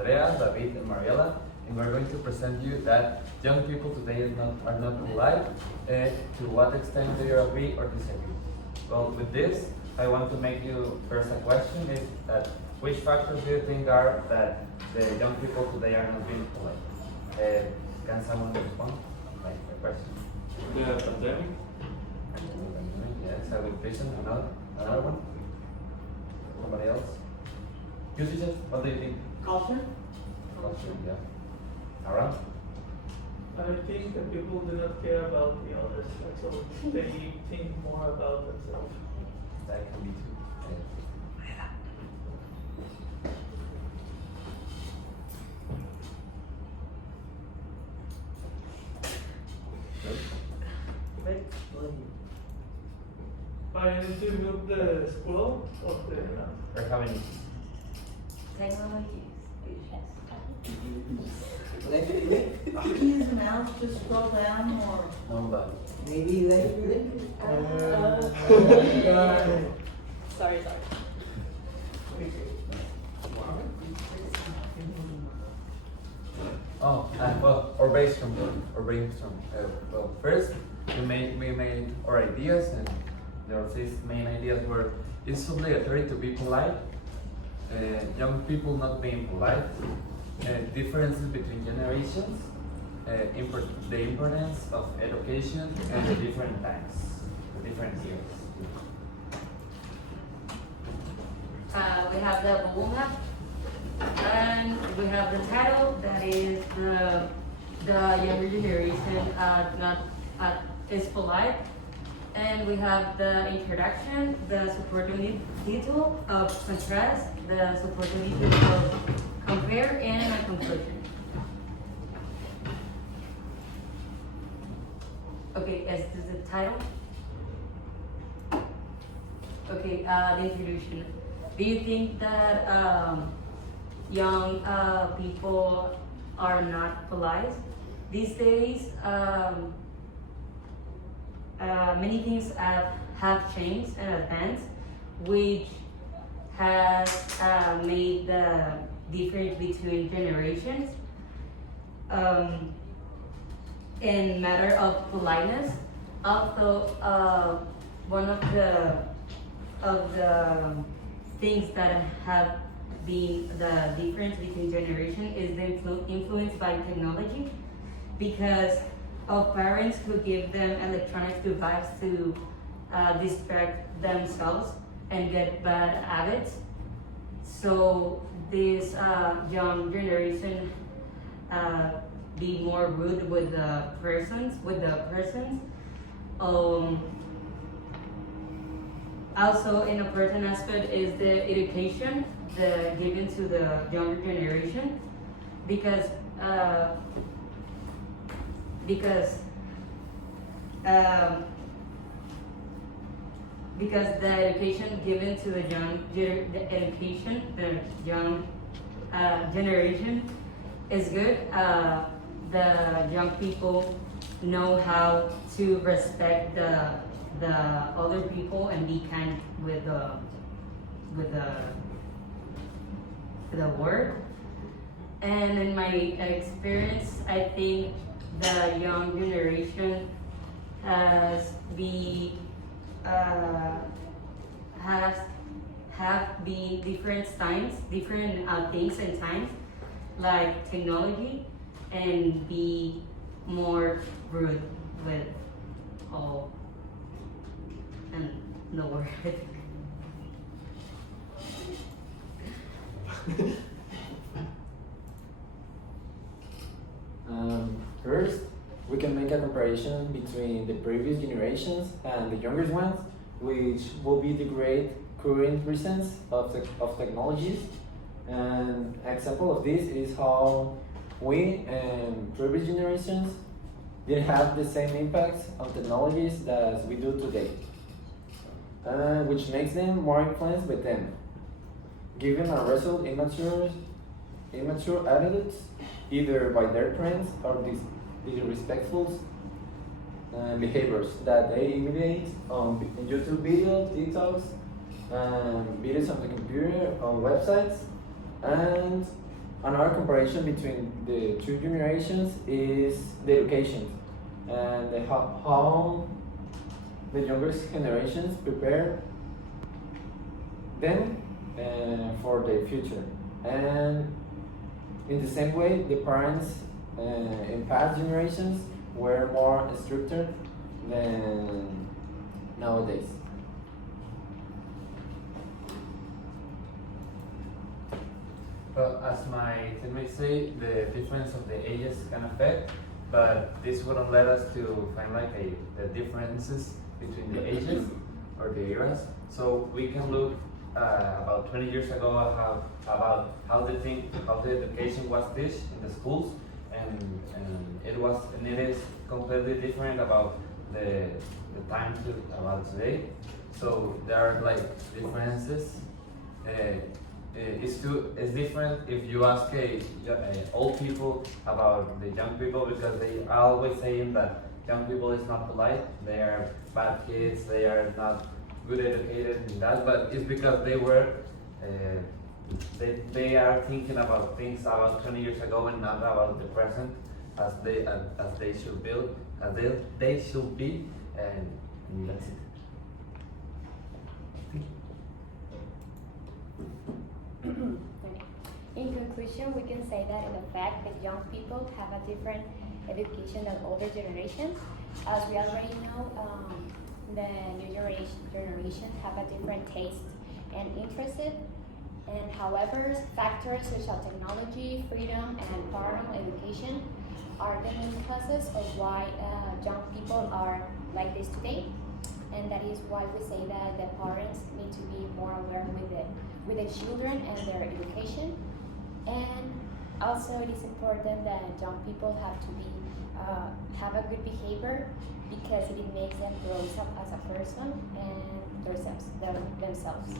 Andrea, David, and Mariela, and we're going to present you that young people today are not polite. To what extent do you agree or disagree? Well, with this, I want to make you first a question: is that which factors do you think are that the young people today are not being polite? Can someone respond? Like the question. The pandemic? Yes, I will listen. Another one. Somebody else? You teachers, what do you think? Culture? Culture, yeah. Around? I think that people do not care about the others, like, so they think more about themselves. That can be too. I need to move the scroll of the Or having Technology. Use the mouse to scroll down or nobody. maybe later. Sorry. Oh, well, or brainstorm. Well, first we made our ideas, and there was these main ideas were: it's obligatory to be polite. Young people not being polite. Differences between generations. The importance of education and the different times, the different years. We have the Google map, and we have the title that is the younger generation not is polite, and we have the introduction, the supporting detail of contrast, the supporting detail of compare, and a conclusion. Okay, as to the title. Okay, the introduction. Do you think that young people are not polite these days? Many things have changed and advanced, which has made the difference between generations. In matter of politeness, also one of the things that have been the difference between generation is the influence by technology, because of parents who give them electronic device to distract themselves and get bad habits. So this young generation be more rude with the persons. Also, in a certain aspect is the education given to the younger generation, because the education given to the young generation is good. The young people know how to respect the other people and be kind with the word. And in my experience, I think the young generation has have been different times, different things and times, like technology, and be more rude with all and no word. First, we can make a comparison between the previous generations and the younger ones, which will be the great current presence of technologies. An example of this is how we and previous generations didn't have the same impacts on technologies as we do today, which makes them more influenced by them, giving a result immature attitudes either by their parents or disrespectful behaviors that they imitate on YouTube videos, TikToks, videos on the computer, on websites, and Another comparison between the two generations is the education and how the younger generations prepare them for the future. And in the same way, the parents in past generations were more stricter than nowadays. Well, as my teammates say, the difference of the ages can affect, but this wouldn't let us to find like the differences between the ages or the eras. So we can look about 20 years ago about how the education was taught in the schools, and it is completely different about the time about today. So there are like differences. It's different if you ask old people about the young people, because they are always saying that young people is not polite, they are bad kids, they are not good educated in that, but it's because they were they are thinking about things about 20 years ago and not about the present as they should build as they should be, and that's it. Okay. In conclusion, we can say that in effect, that young people have a different education than older generations. As we already know, the new generation have a different taste and interest. And however, factors such as technology, freedom, and parental education are the main causes of why young people are like this today. And that is why we say that the parents need to be more aware with the children and their education. And also it is important that young people have to be have a good behavior, because it makes them grow up as a person and themselves.